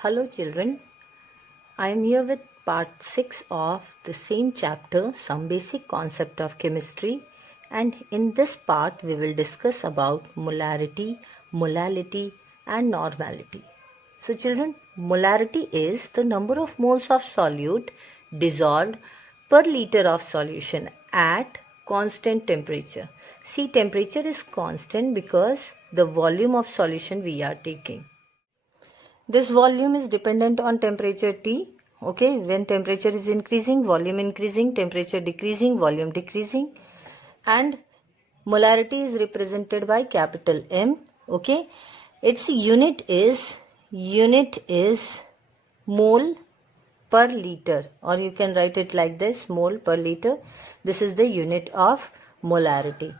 Hello children, I am here with part 6 of the same chapter, some basic concept of chemistry, and in this part we will discuss about molarity, molality and normality. So children, molarity is the number of moles of solute dissolved per liter of solution at constant temperature. See, temperature is constant because the volume of solution we are taking. This volume is dependent on temperature T. Okay, when temperature is increasing, volume increasing, temperature decreasing, volume decreasing, and molarity is represented by capital M. Okay, its unit is mole per liter, or you can write it like this, mole per liter. This is the unit of molarity.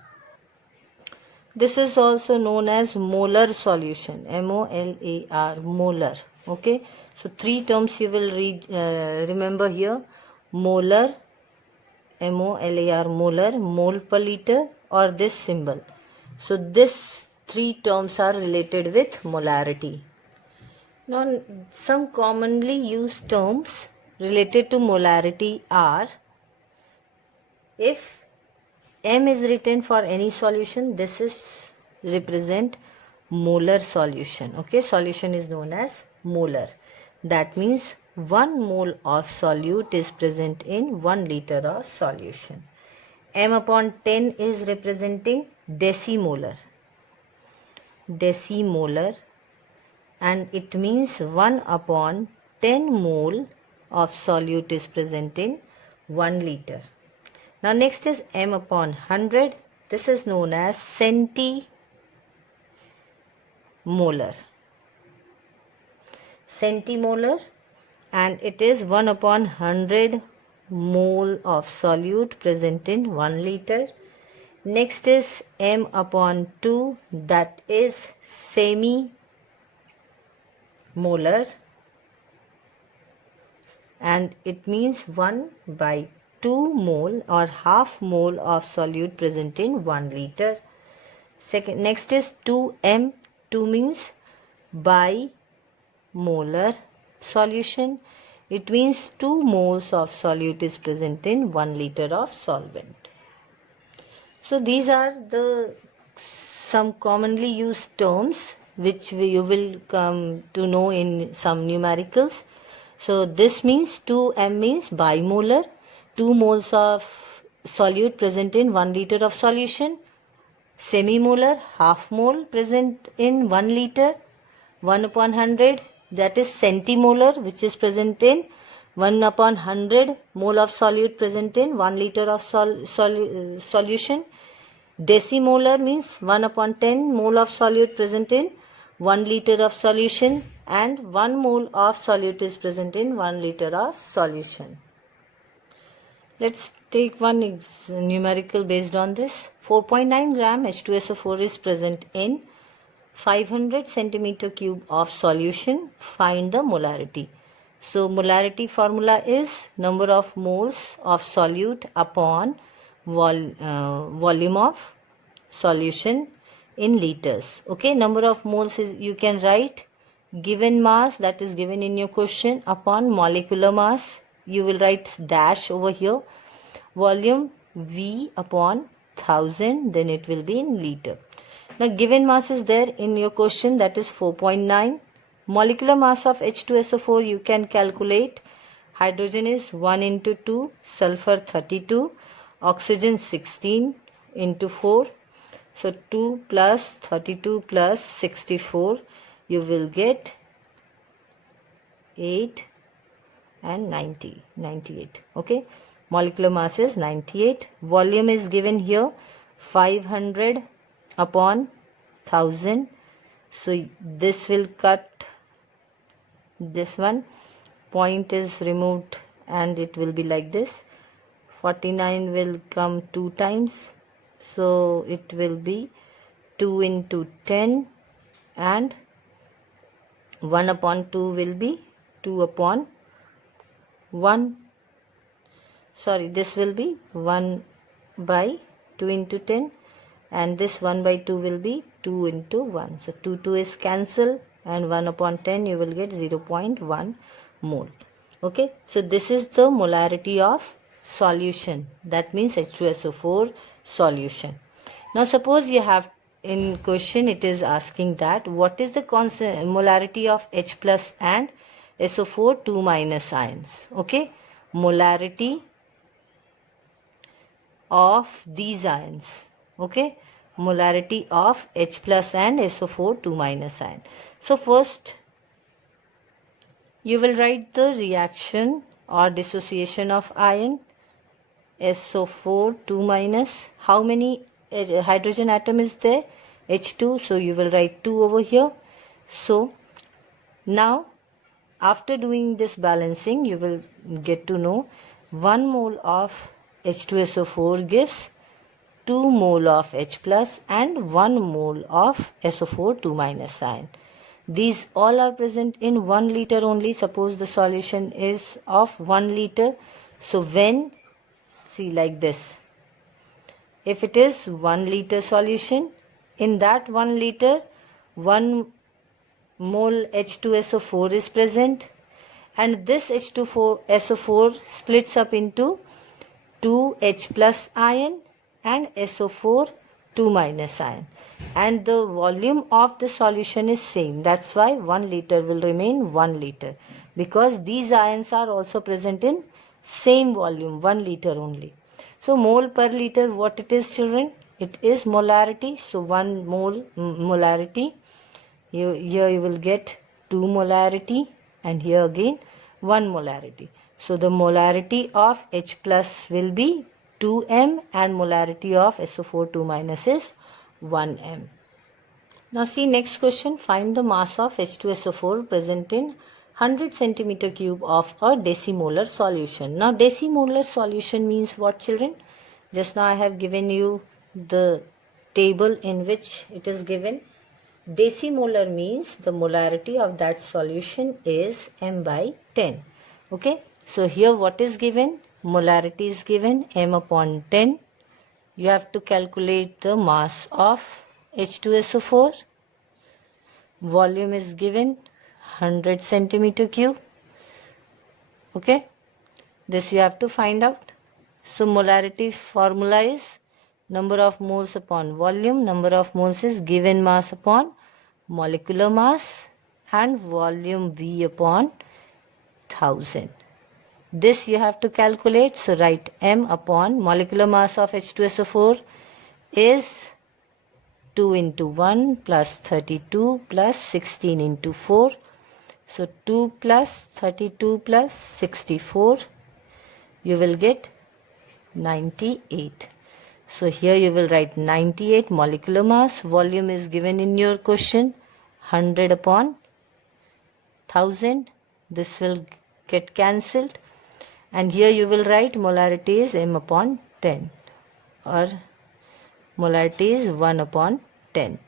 This is also known as molar solution, M-O-L-A-R, molar. Okay, so three terms you will remember here: molar, M-O-L-A-R, molar, mole per liter, or this symbol. So these three terms are related with molarity. Now, some commonly used terms related to molarity are: if M is written for any solution, this is represent molar solution. Okay, solution is known as molar. That means 1 mole of solute is present in 1 liter of solution. M upon 10 is representing decimolar. Decimolar, and it means 1 upon 10 mole of solute is present in 1 liter. Now next is M upon 100. This is known as centimolar. Centimolar, and it is 1 upon 100 mole of solute present in 1 liter. Next is M upon 2, that is semimolar, and it means 1 by 2 mole or half mole of solute present in 1 liter. Next is 2M. 2 means bimolar solution. It means 2 moles of solute is present in 1 liter of solvent. So these are the some commonly used terms which you will come to know in some numericals. So this means 2M means bimolar, 2 moles of solute present in 1 liter of solution. Semimolar, half mole present in 1 liter. 1 upon 100, that is centimolar, which is present in 1 upon 100 mole of solute present in 1 liter of solution. Decimolar means 1 upon 10 mole of solute present in 1 liter of solution, and 1 mole of solute is present in 1 liter of solution. Let's take one numerical based on this. 4.9 gram H2SO4 is present in 500 centimeter cube of solution. Find the molarity. So molarity formula is number of moles of solute upon volume of solution in liters. Okay, number of moles is, you can write given mass, that is given in your question, upon molecular mass. You will write dash over here. Volume V upon 1000, then it will be in liter. Now given mass is there in your question, that is 4.9. Molecular mass of H2SO4 you can calculate. Hydrogen is 1 into 2, sulfur 32, oxygen 16 into 4. So 2 plus 32 plus 64, you will get 8 and 98. Okay, molecular mass is 98. Volume is given here 500 upon 1000. So this will cut this one. Point is removed and it will be like this. 49 will come 2 times. So it will be 2 into 10, and 1 upon 2 will be 2 upon 1. Sorry, this will be 1 by 2 into 10, and this 1 by 2 will be 2 into 1. So 2 is cancelled. and 1 upon 10 you will get 0.1 mole. Okay, so this is the molarity of solution, that means H2SO4 solution. Now suppose you have in question it is asking that what is the molarity of H plus and SO4 2 minus ions. Okay, molarity of these ions. Okay, molarity of H plus and SO4 2 minus ion. So first you will write the reaction or dissociation of ion SO4 2 minus. How many hydrogen atom is there? H2, so you will write 2 over here. So now after doing this balancing you will get to know 1 mole of H2SO4 gives 2 mole of H plus and 1 mole of SO4 2 minus ion. These all are present in 1 liter only. Suppose the solution is of 1 liter. So when, see like this, if it is 1 liter solution, in that 1 liter 1 mole H2SO4 is present, and this H2SO4 splits up into 2 H plus ion and SO4 2 minus ion, and the volume of the solution is same. That's why 1 liter will remain 1 liter, because these ions are also present in same volume, 1 liter only. So mole per liter, what it is, children? It is molarity. So 1 mole molarity. Here you will get 2 molarity, and here again 1 molarity. So the molarity of H plus will be 2m and molarity of SO4 2 minus is 1m. Now see next question. Find the mass of H2SO4 present in 100 centimeter cube of a decimolar solution. Now decimolar solution means what, children? Just now I have given you the table in which it is given. Decimolar means the molarity of that solution is m by 10. Okay, so here what is given? Molarity is given m upon 10. You have to calculate the mass of H2SO4. Volume is given 100 centimeter cube. Okay, this you have to find out. So molarity formula is number of moles upon volume. Number of moles is given mass upon molecular mass, and volume V upon 1000. This you have to calculate. So write m upon molecular mass of H2SO4 is 2 into 1 plus 32 plus 16 into 4. So 2 plus 32 plus 64, you will get 98. So here you will write 98 molecular mass. Volume is given in your question 100 upon 1000. This will get cancelled, and here you will write molarity is m upon 10, or molarity is 1 upon 10.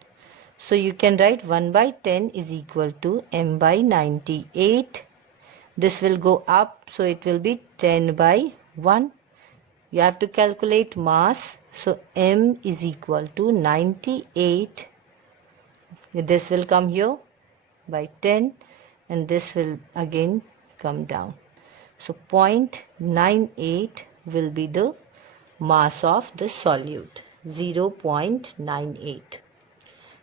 So you can write 1 by 10 is equal to m by 98. This will go up, so it will be 10 by 1. You have to calculate mass. So m is equal to 98. This will come here by 10, and this will again come down. So 0.98 will be the mass of the solute, 0.98.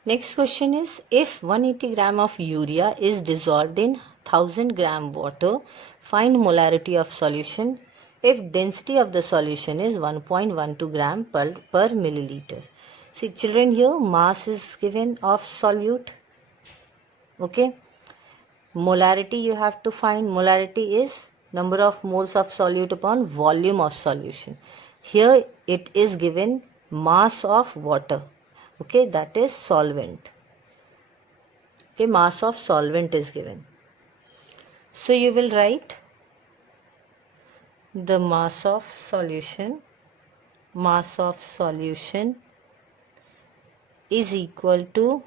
Next question is, if 180 gram of urea is dissolved in 1000 gram water, find molarity of solution if density of the solution is 1.12 gram per milliliter. See children, here mass is given of solute. Okay, molarity you have to find. Molarity is number of moles of solute upon volume of solution. Here it is given mass of water. Okay, that is solvent. Okay, mass of solvent is given. So you will write the mass of solution. Mass of solution is equal to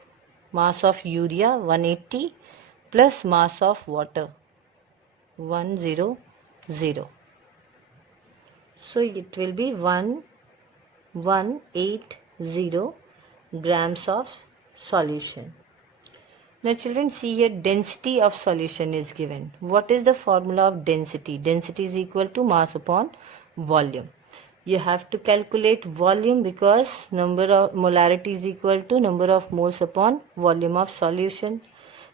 mass of urea 180 plus mass of water 100. So it will be 1180 grams of solution. Now children, see here, density of solution is given. What is the formula of density? Density is equal to mass upon volume. You have to calculate volume because number of molarity is equal to number of moles upon volume of solution.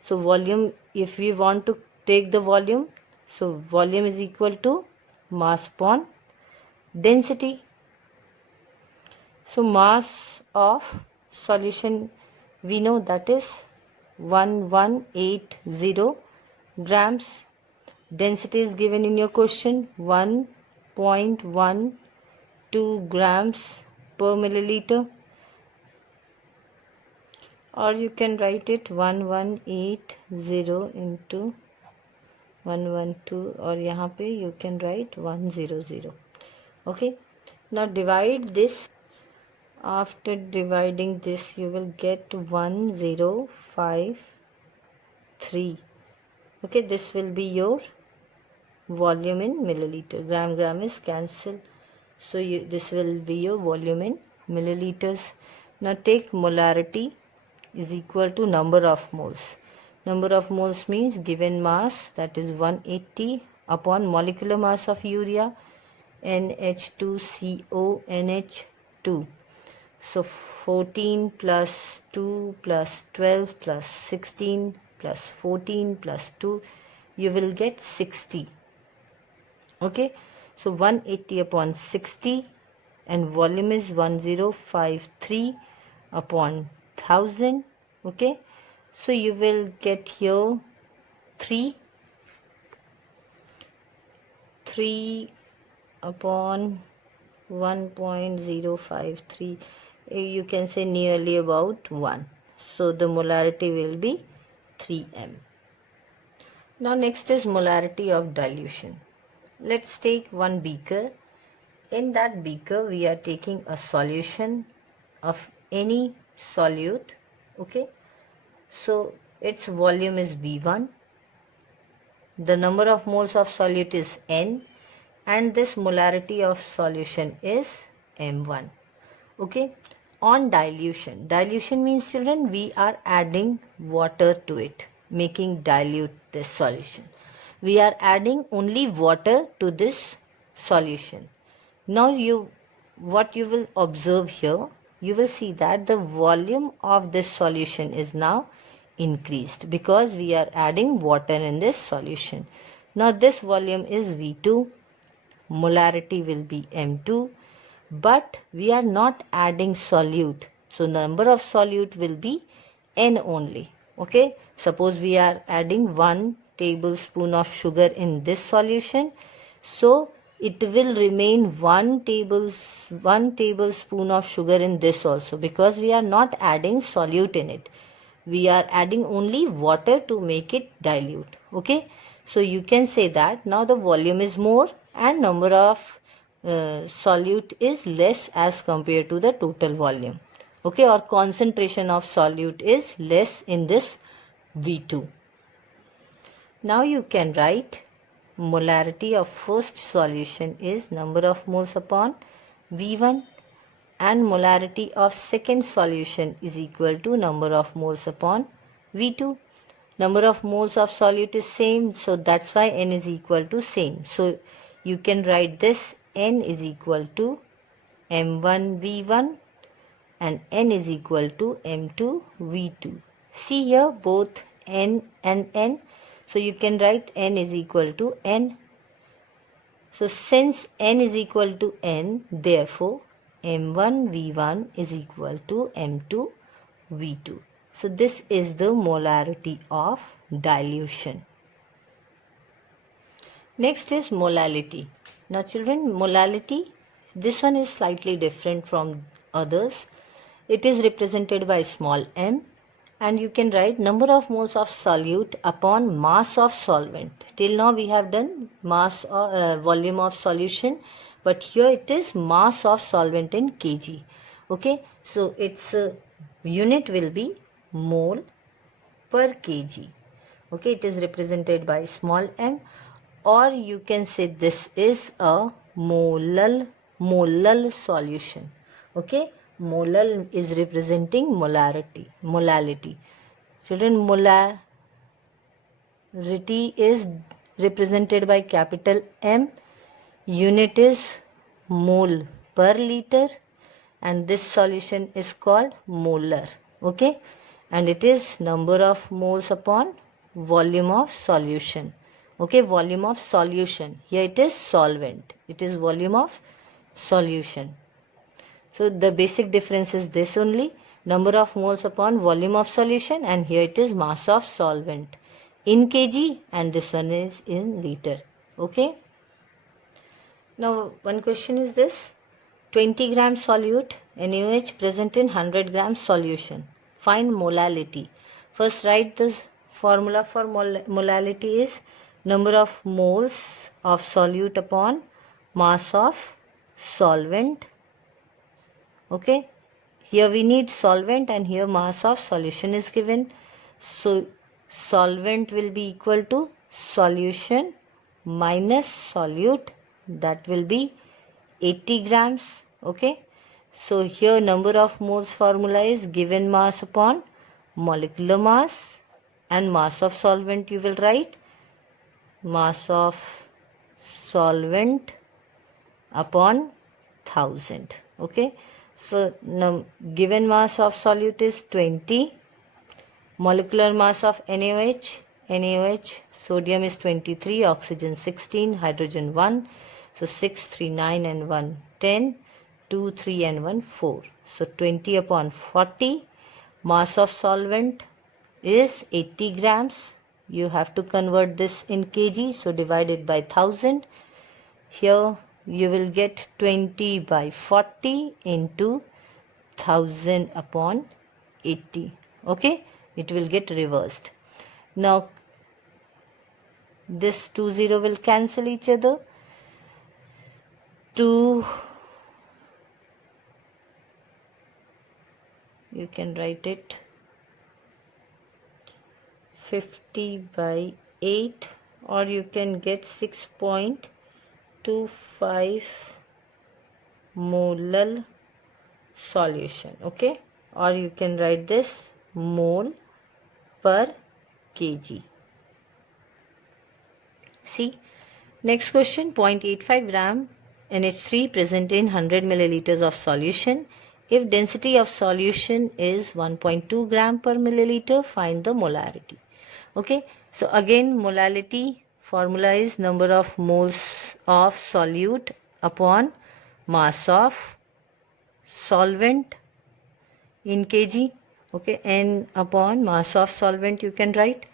So volume, if we want to take the volume, so volume is equal to mass upon density. So mass of solution we know that is 1180 grams. Density is given in your question 1.12 grams per milliliter, or you can write it 1180 into 112, or यहाँ पे you can write 100. Okay, now divide this. After dividing this, you will get 1053. Okay, this will be your volume in milliliter. Gram is cancelled, so this will be your volume in milliliters. Now take molarity is equal to number of moles. Number of moles means given mass, that is 180 upon molecular mass of urea, NH2CONH2. So 14 plus 2 plus 12 plus 16 plus 14 plus 2, you will get 60. Okay, so 180 upon 60, and volume is 1053 upon 1000. Okay, so you will get here 3 upon 1.053. You can say nearly about 1. So the molarity will be 3m. Now next is molarity of dilution. Let's take one beaker. In that beaker we are taking a solution of any solute. Okay, so its volume is V1, the number of moles of solute is N, and this molarity of solution is M1. Okay, on dilution means children, we are adding water to it, making dilute this solution. We are adding only water to this solution. Now what you will observe here, you will see that the volume of this solution is now increased because we are adding water in this solution. Now this volume is V2, molarity will be M2, but we are not adding solute, so number of solute will be N only. Okay, suppose we are adding 1 tablespoon of sugar in this solution, so it will remain 1 tablespoon of sugar in this also, because we are not adding solute in it. We are adding only water to make it dilute. Okay, so you can say that now the volume is more and number of solute is less as compared to the total volume. Okay, or concentration of solute is less in this V2. Now you can write molarity of first solution is number of moles upon V1, and molarity of second solution is equal to number of moles upon V2. Number of moles of solute is same, so that's why N is equal to same. So you can write this N is equal to M1 V1 and N is equal to M2 V2. See here both N and N. So you can write N is equal to N. So since N is equal to N, therefore M1 V1 is equal to M2 V2. So this is the molarity of dilution. Next is molality. Now children, molality, this one is slightly different from others. It is represented by small m, and you can write number of moles of solute upon mass of solvent. Till now we have done mass or volume of solution, but here it is mass of solvent in kg. Okay, so its unit will be mole per kg. Okay, it is represented by small m, or you can say this is a molal solution. Okay, molal is representing molality. Children, molarity is represented by capital M. Unit is mole per liter, and this solution is called molar. Okay, and it is number of moles upon volume of solution. Okay, volume of solution. Here it is solvent. It is volume of solution. So the basic difference is this only, number of moles upon volume of solution, and here it is mass of solvent in kg, and this one is in liter. Okay. Now one question is this: 20 gram solute NaOH present in 100 grams solution. Find molality. First write this formula for molality is number of moles of solute upon mass of solvent. Okay, here we need solvent and here mass of solution is given. So solvent will be equal to solution minus solute, that will be 80 grams. Okay, so here number of moles formula is given mass upon molecular mass, and mass of solvent you will write mass of solvent upon 1000. Okay, so now given mass of solute is 20, molecular mass of NaOH, sodium is 23, oxygen 16, hydrogen 1, so 6, 3, 9 and 1, 10, 2, 3 and 1, 4. So 20 upon 40, mass of solvent is 80 grams. You have to convert this in kg, so divide it by 1000. Here you will get 20 by 40 into 1000 upon 80. Okay, it will get reversed. Now this 20 will cancel each other. 2, you can write it 50 by 8, or you can get 6.25 molar solution. Okay, or you can write this mole per kg. See, next question, 0.85 gram NH3 present in 100 milliliters of solution. If density of solution is 1.2 gram per milliliter, find the molarity. Okay, so again molality formula is number of moles of solute upon mass of solvent in kg. Okay, n upon mass of solvent you can write.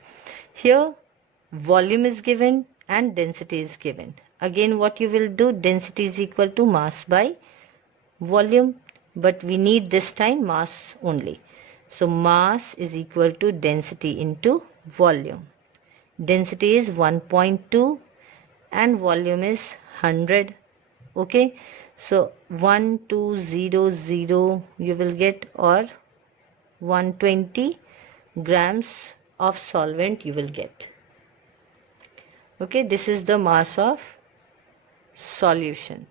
Here volume is given and density is given. Again what you will do, density is equal to mass by volume, but we need this time mass only. So mass is equal to density into volume. Density is 1.2 and volume is 100. Okay, so 1200 you will get, or 120 grams of solvent you will get. Okay, this is the mass of solution.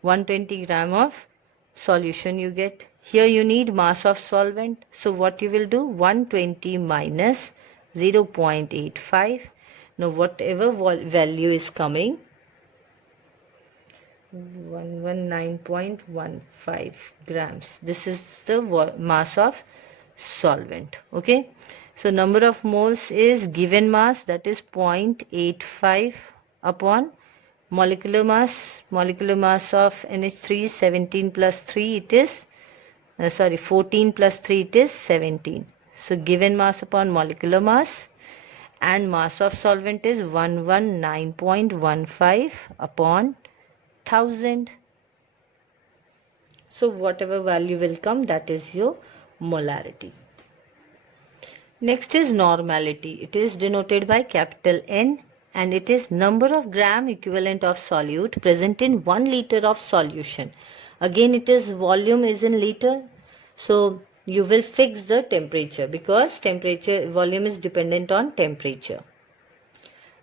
120 gram of solution you get. Here you need mass of solvent. So what you will do, 120 minus 0.85. Now whatever value is coming, 119.15 grams. This is the mass of solvent. Okay, so number of moles is given mass, that is 0.85 upon molecular mass. Molecular mass of NH3 is 17 plus 3, it is 14 plus 3, it is 17. So given mass upon molecular mass, and mass of solvent is 119.15 upon 1000. So whatever value will come, that is your molarity. Next is normality. It is denoted by capital N, and it is number of gram equivalent of solute present in 1 liter of solution. Again it is volume is in liter, so you will fix the temperature, because volume is dependent on temperature.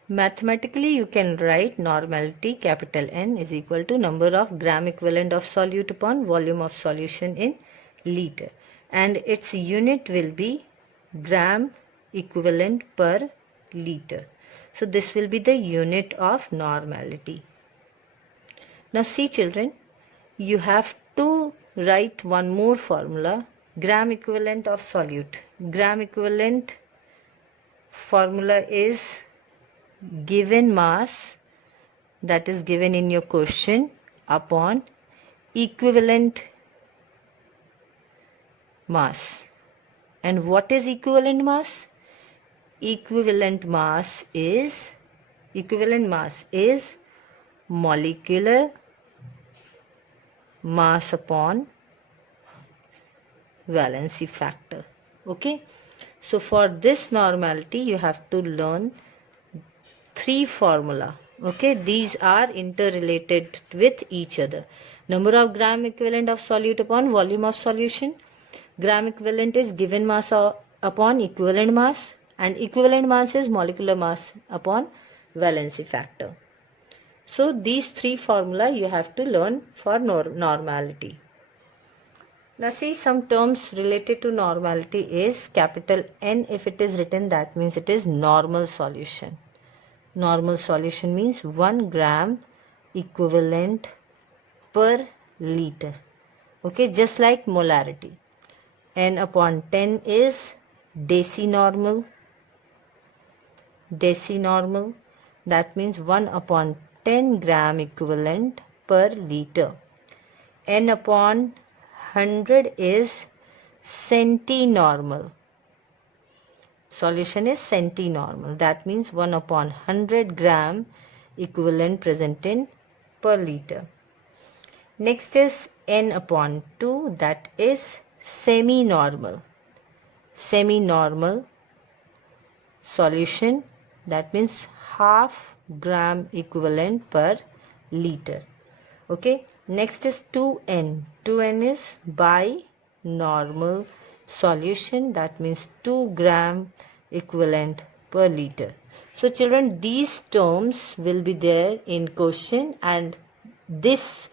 Mathematically you can write normality capital N is equal to number of gram equivalent of solute upon volume of solution in liter, and its unit will be gram equivalent per liter. So this will be the unit of normality. Now see children, you have to write one more formula, gram equivalent of solute. Gram equivalent formula is given mass, that is given in your question, upon equivalent mass. And what is equivalent mass? Equivalent mass is molecular mass upon valency factor. Okay, so for this normality you have to learn three formula. Okay, these are interrelated with each other. Number of gram equivalent of solute upon volume of solution. Gram equivalent is given mass upon equivalent mass, and equivalent mass is molecular mass upon valency factor. So these three formula you have to learn for normality. Now see, some terms related to normality is capital N. If it is written, that means it is normal solution. Normal solution means 1 gram equivalent per liter. Okay, just like molarity. N upon 10 is decinormal. Decinormal, that means 1 upon 10 gram equivalent per liter. N upon 100 is centinormal. Solution is centinormal, that means 1 upon 100 gram equivalent present in per liter. Next is N upon 2, that is semi-normal. Semi-normal solution, that means half gram equivalent per liter. Okay, next is 2N. 2N is bi-normal solution, that means 2 gram equivalent per liter. So children, these terms will be there in question, and this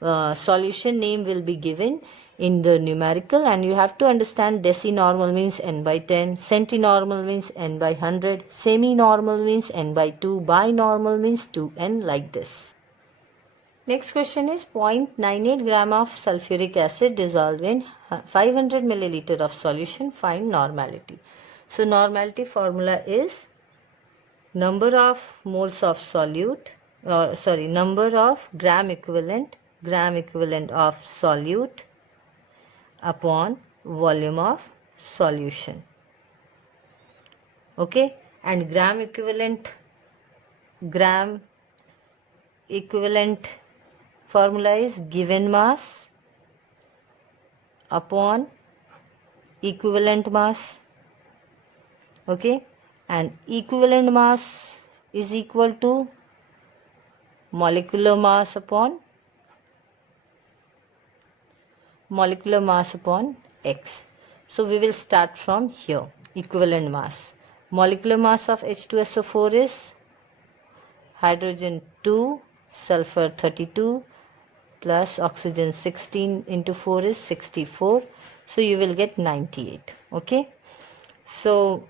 solution name will be given in the numerical, and you have to understand decinormal means n by 10, centinormal means n by 100, semi-normal means n by 2, binormal means 2n, like this. Next question is 0.98 gram of sulfuric acid dissolved in 500 milliliter of solution, find normality. So normality formula is number of moles of solute, number of gram equivalent of solute upon volume of solution. Okay, and gram equivalent formula is given mass upon equivalent mass. Okay, and equivalent mass is equal to molecular mass upon X. So we will start from here. Equivalent mass. Molecular mass of H2SO4 is hydrogen 2, sulfur 32 plus oxygen 16 into 4 is 64. So you will get 98. Okay. So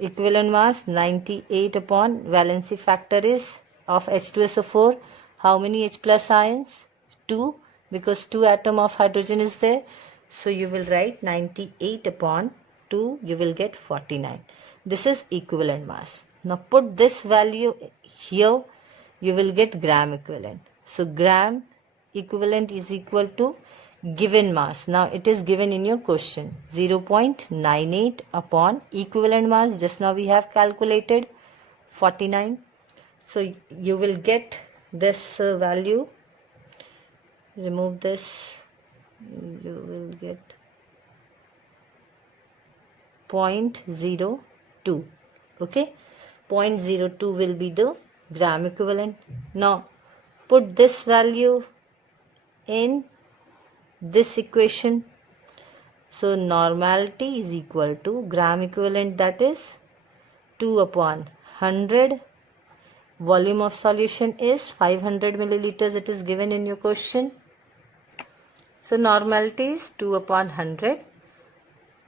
equivalent mass 98 upon valency factor is of H2SO4. How many H plus ions? 2, because 2 atom of hydrogen is there. So you will write 98 upon 2, you will get 49. This is equivalent mass. Now put this value here, you will get gram equivalent. So gram equivalent is equal to given mass. Now it is given in your question, 0.98 upon equivalent mass. Just now we have calculated 49. So you will get this value. Remove this, you will get 0.02. Okay, 0.02 will be the gram equivalent. Now put this value in this equation. So normality is equal to gram equivalent, that is 2 upon 100. Volume of solution is 500 milliliters. It is given in your question. So normality is 2 upon 100.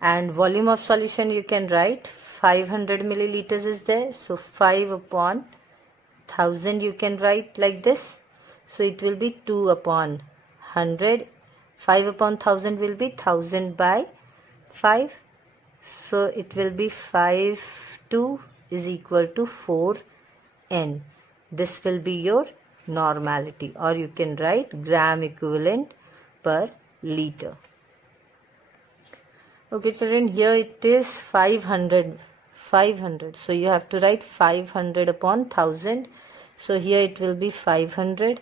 And volume of solution you can write 500 milliliters is there. So 5 upon 1000 you can write like this. So it will be 2 upon 100. 5 upon 1000 will be 1000 by 5. So it will be 5 2 is equal to 4n. This will be your normality, or you can write gram equivalent per liter. Okay children, here it is 500. So you have to write 500 upon 1000. So here it will be 500.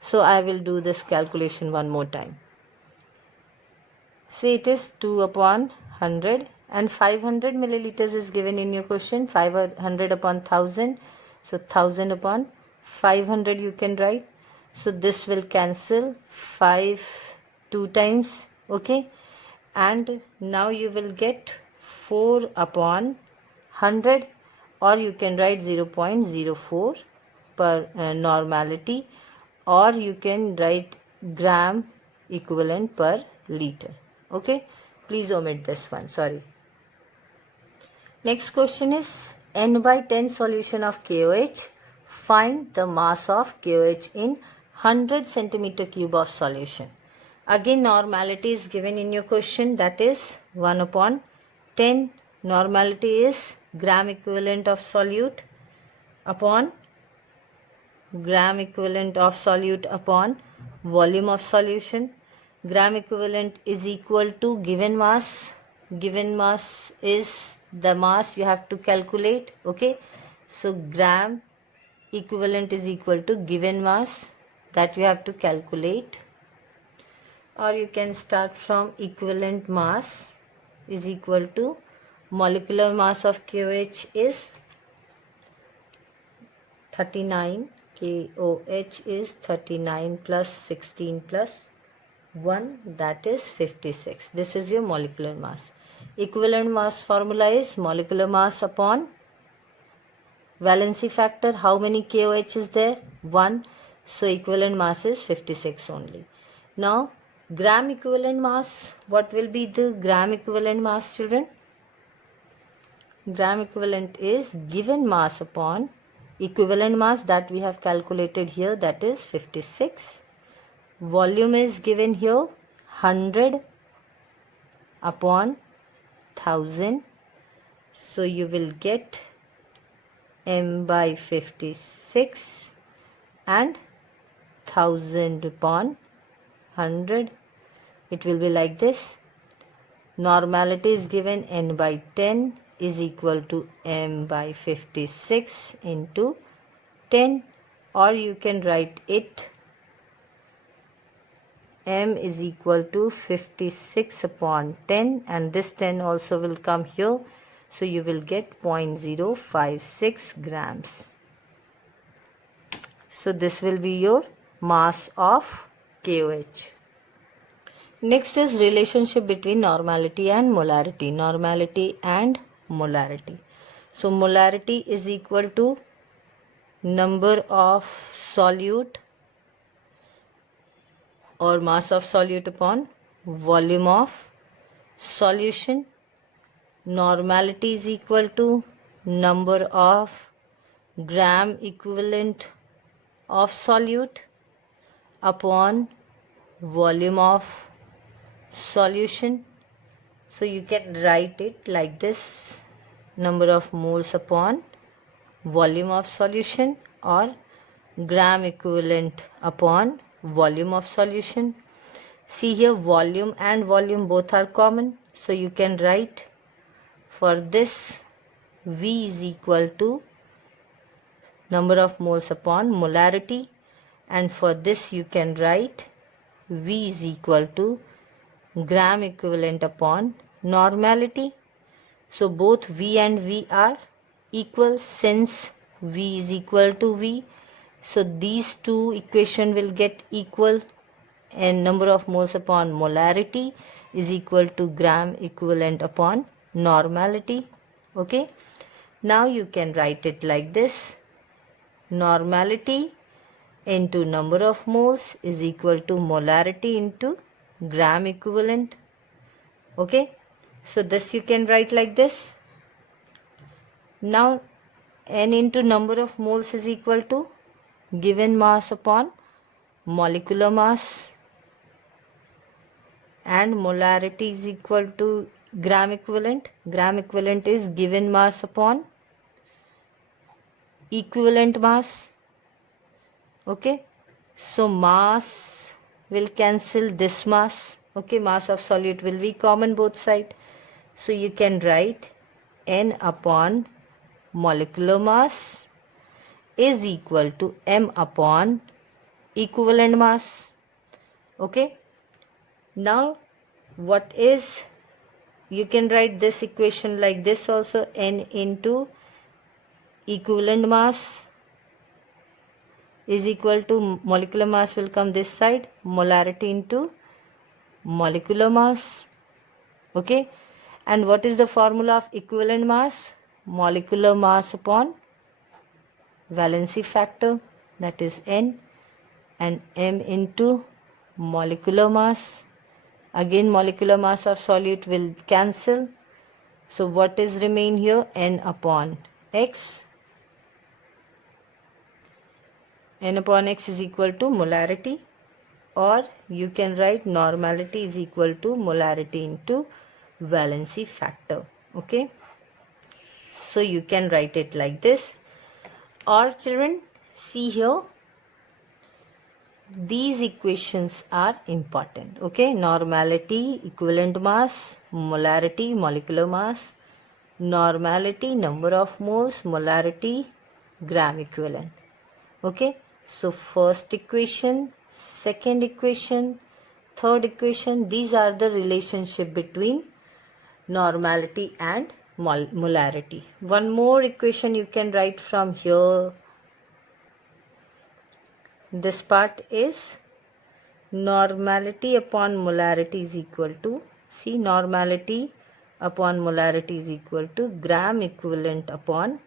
So I will do this calculation one more time. See, it is 2 upon 100 and 500 milliliters is given in your question. 500 upon 1000. So 1000 upon 500 you can write. So this will cancel 5 2 times. Okay. And now you will get 4 upon 100, or you can write 0.04 per normality, or you can write gram equivalent per liter. Okay, please omit this one, sorry. Next question is n by 10 solution of KOH. Find the mass of KOH in 100 centimeter cube of solution. Again, normality is given in your question, that is 1 upon 10. Normality is gram equivalent of solute upon gram equivalent of solute upon volume of solution. Gram equivalent is equal to given mass. Given mass is the mass you have to calculate. Okay, so gram equivalent is equal to given mass that you have to calculate. Or you can start from equivalent mass is equal to molecular mass of KOH is 39. KOH is 39 plus 16 plus 1, that is 56. This is your molecular mass. Equivalent mass formula is molecular mass upon valency factor. How many KOH is there? 1. So equivalent mass is 56 only. Now gram equivalent mass, what will be the gram equivalent mass, children? Gram equivalent is given mass upon equivalent mass that we have calculated here, that is 56. Volume is given here 100 upon 1000. So you will get m by 56 and 1000 upon 100. It will be like this. Normality is given n by 10 is equal to m by 56 into 10, or you can write it m is equal to 56 upon 10, and this 10 also will come here. So you will get 0.056 grams. So this will be your mass of KOH. Next is relationship between normality and molarity. Normality and molarity. So molarity is equal to number of solute or mass of solute upon volume of solution. Normality is equal to number of gram equivalent of solute upon volume of solution. So you can write it like this: number of moles upon volume of solution, or gram equivalent upon volume of solution. See here, volume and volume both are common, so you can write for this V is equal to number of moles upon molarity, and for this you can write V is equal to gram equivalent upon normality. So both V and V are equal, since V is equal to V. So these two equation will get equal, and number of moles upon molarity is equal to gram equivalent upon normality. Okay, now you can write it like this: normality into number of moles is equal to molarity into gram equivalent. Okay, So this you can write like this. Now N into number of moles is equal to given mass upon molecular mass, and molarity is equal to gram equivalent. Gram equivalent is given mass upon equivalent mass. Okay, so mass will cancel this mass. Okay, mass of solute will be common both sides. So you can write N upon molecular mass is equal to M upon equivalent mass. Okay, now what is, you can write this equation like this also, N into equivalent mass is equal to molecular mass will come this side, molarity into molecular mass. Okay, and what is the formula of equivalent mass? Molecular mass upon valency factor, that is N, and M into molecular mass. Again molecular mass of solute will cancel. So what is remain here? N upon X. N upon X is equal to molarity, or you can write normality is equal to molarity into valency factor. Okay, so you can write it like this. Or children, see here, these equations are important. Okay, normality, equivalent mass, molarity, molecular mass, normality, number of moles, molarity, gram equivalent. Okay, so first equation, second equation, third equation, these are the relationship between normality and molarity. One more equation you can write from here. This part is normality upon molarity is equal to, see, normality upon molarity is equal to gram equivalent upon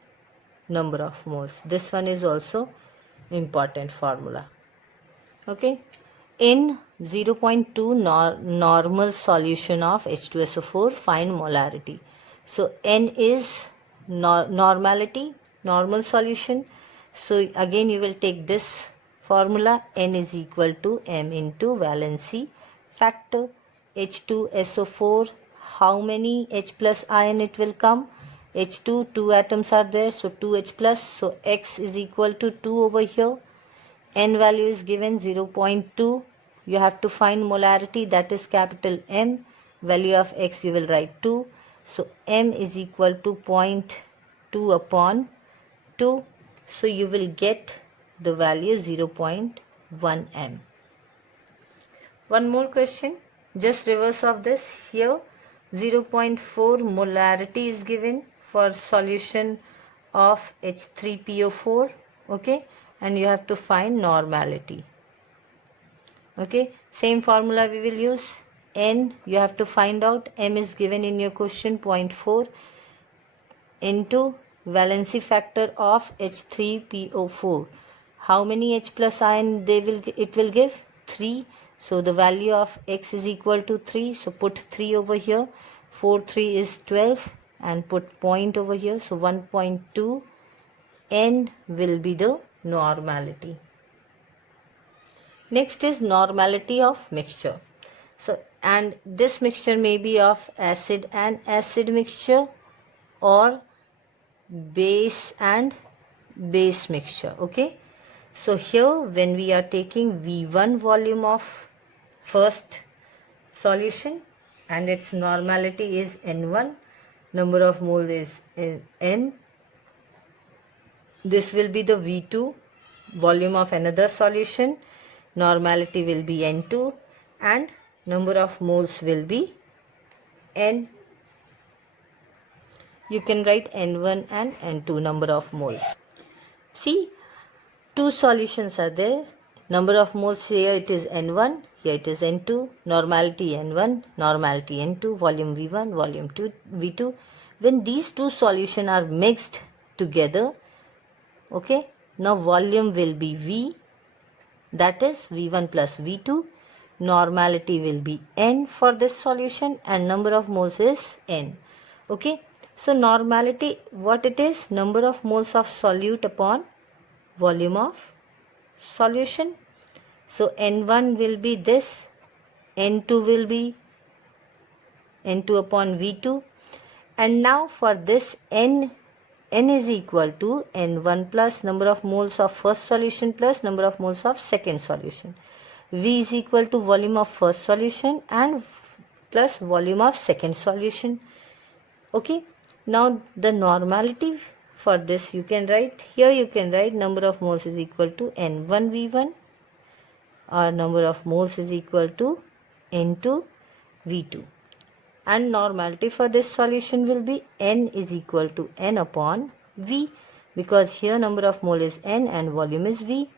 number of moles. This one is also important formula. Okay, in 0.2 normal solution of H2SO4, find molarity. So N is normality, normal solution. So again you will take this formula, N is equal to M into valency factor. H2SO4, how many H plus ion it will come? H2, 2 atoms are there, so 2H plus, so X is equal to 2 over here. N value is given 0.2. You have to find molarity, that is capital M. Value of X you will write 2. So M is equal to 0.2 upon 2. So you will get the value 0.1 M. One more question, just reverse of this. Here 0.4 molarity is given for solution of H3PO4. Okay, and you have to find normality. Okay, same formula we will use. N you have to find out, M is given in your question 0.4 into valency factor of H3PO4. How many H plus ion it will give? 3. So the value of X is equal to 3. So put 3 over here. 4 3 is 12 and put point over here. So 1.2 N will be the normality. Next is normality of mixture. So, and this mixture may be of acid and acid mixture or base and base mixture. Okay, so here when we are taking V1 volume of first solution and its normality is N1, number of moles is N, this will be the V2 volume of another solution, normality will be N2 and number of moles will be N. You can write N1 and N2 number of moles. See, two solutions are there. Number of moles here it is N1, here it is N2, normality N1, normality N2, volume V1, volume V2. When these two solutions are mixed together, okay, now volume will be V, that is V1 plus V2. normality will be n for this solution and number of moles is n. Okay, so normality, what it is? Number of moles of solute upon volume of solution. So n1 will be this, n2 will be n2 upon v2, and now for this n is equal to n1 plus number of moles of first solution plus number of moles of second solution. V is equal to volume of first solution and plus volume of second solution. Okay, now the normality for this you can write here, you can write number of moles is equal to n1 v1 or number of moles is equal to n2 v2, and normality for this solution will be n is equal to n upon v, because here number of mole is n and volume is v.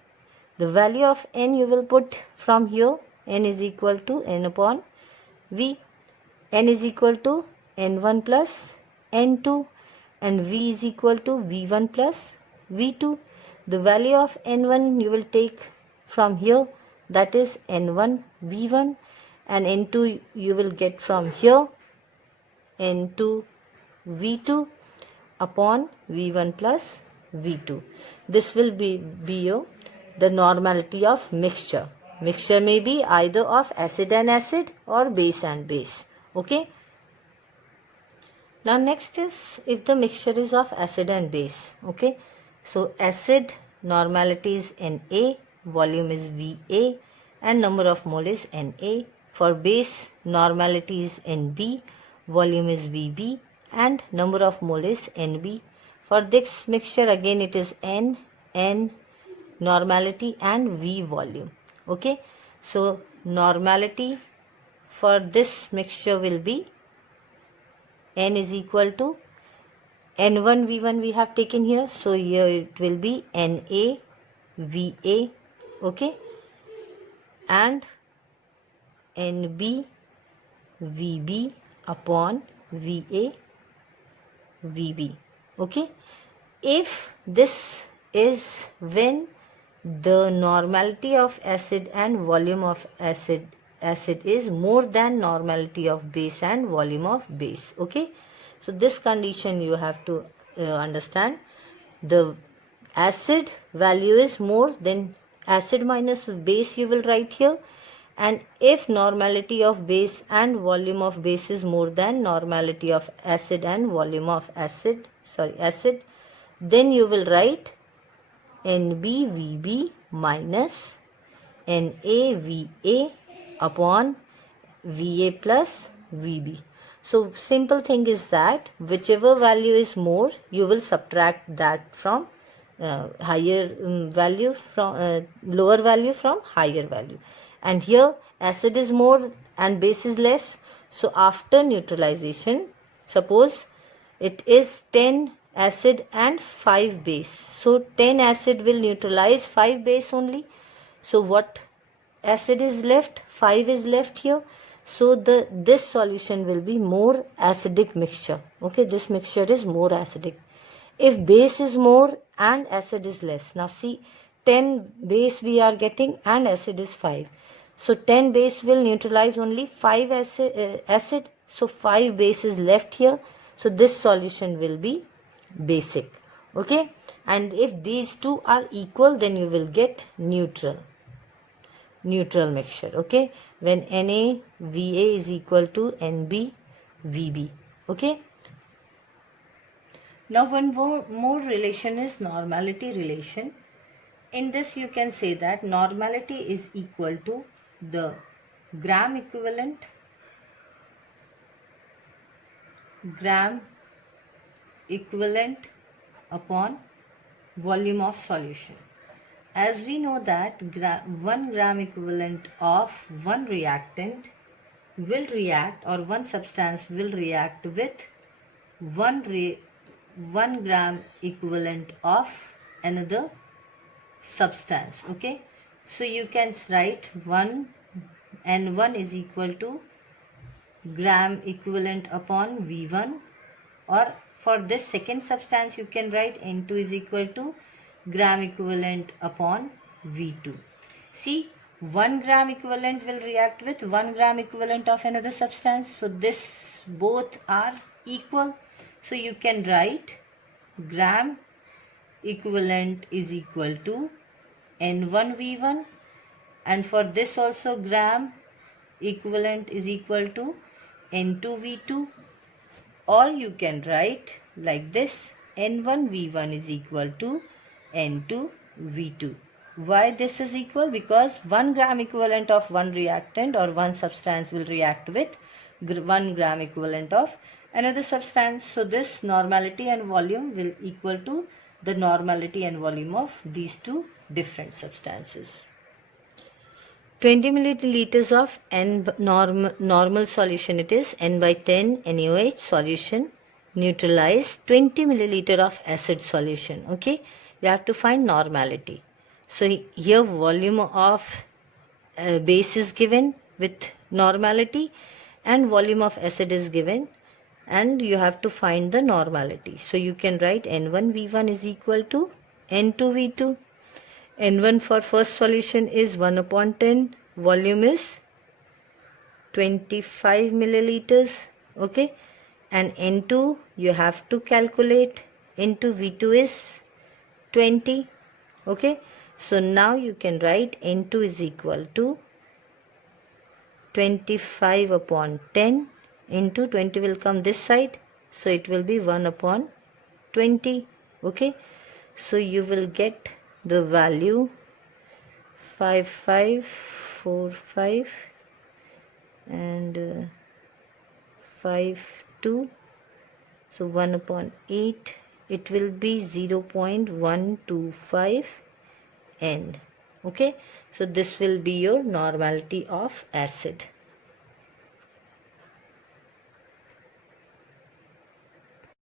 The value of n you will put from here, n is equal to n upon v, n is equal to n1 plus n2 and v is equal to v1 plus v2. The value of n1 you will take from here, that is n1 v1, and n2 you will get from here n2 v2 upon v1 plus v2. This will be the normality of mixture. Mixture may be either of acid and acid or base and base. Okay. Now next is if the mixture is of acid and base. Okay. So acid normality is Na, volume is Va, and number of mole is Na. For base normality is Nb, volume is Vb, and number of mole is Nb. For this mixture again it is N normality and V volume. Okay, so normality for this mixture will be N is equal to N1 V1 we have taken here, so here it will be Na Va, okay, and Nb Vb upon Va Vb. Okay, if this is when the normality of acid and volume of acid is more than normality of base and volume of base. Okay, so this condition you have to understand. The acid value is more than acid minus base you will write here, and if normality of base and volume of base is more than normality of acid and volume of acid, then you will write NbVb minus NaVa upon Va plus Vb. So simple thing is that whichever value is more, you will subtract that from higher value from lower value from higher value. And here acid is more and base is less. So after neutralization, suppose it is 10 acid and 5 base. So 10 acid will neutralize 5 base only. So what acid is left? 5 is left here. So this solution will be more acidic mixture. Okay, this mixture is more acidic. If base is more and acid is less. Now see, 10 base we are getting and acid is 5. So 10 base will neutralize only 5 acid. So 5 base is left here. So this solution will be basic. Okay, and if these two are equal, then you will get neutral mixture. Okay, when NaVa is equal to NbVb. Okay, now one more relation is normality relation. In this you can say that normality is equal to the gram equivalent upon volume of solution. As we know that 1 gram equivalent of one reactant will react, or one substance will react with 1 gram equivalent of another substance. Okay, so you can write 1 N1 is equal to gram equivalent upon V1, or for this second substance you can write N2 is equal to gram equivalent upon V2. See, 1 gram equivalent will react with 1 gram equivalent of another substance. So this both are equal. So you can write gram equivalent is equal to N1V1, and for this also gram equivalent is equal to N2V2, or you can write like this, N1V1 is equal to N2V2. Why this is equal? Because 1 gram equivalent of one reactant or one substance will react with 1 gram equivalent of another substance. So this normality and volume will equal to the normality and volume of these two different substances. 20 milliliters of normal solution, it is N by 10 NaOH solution, neutralize 20 milliliter of acid solution. Okay, you have to find normality. So here volume of base is given with normality and volume of acid is given, and you have to find the normality. So you can write N1V1 is equal to N2V2. N1 for first solution is 1 upon 10. Volume is 25 milliliters. Okay. And N2 you have to calculate. N2V2 is 20. Okay. So now you can write N2 is equal to 25 upon 10 into 20 will come this side. So it will be 1 upon 20. Okay. So you will get the value 5545 and 52. So 1 upon 8. It will be 0.125 N. Okay. So this will be your normality of acid.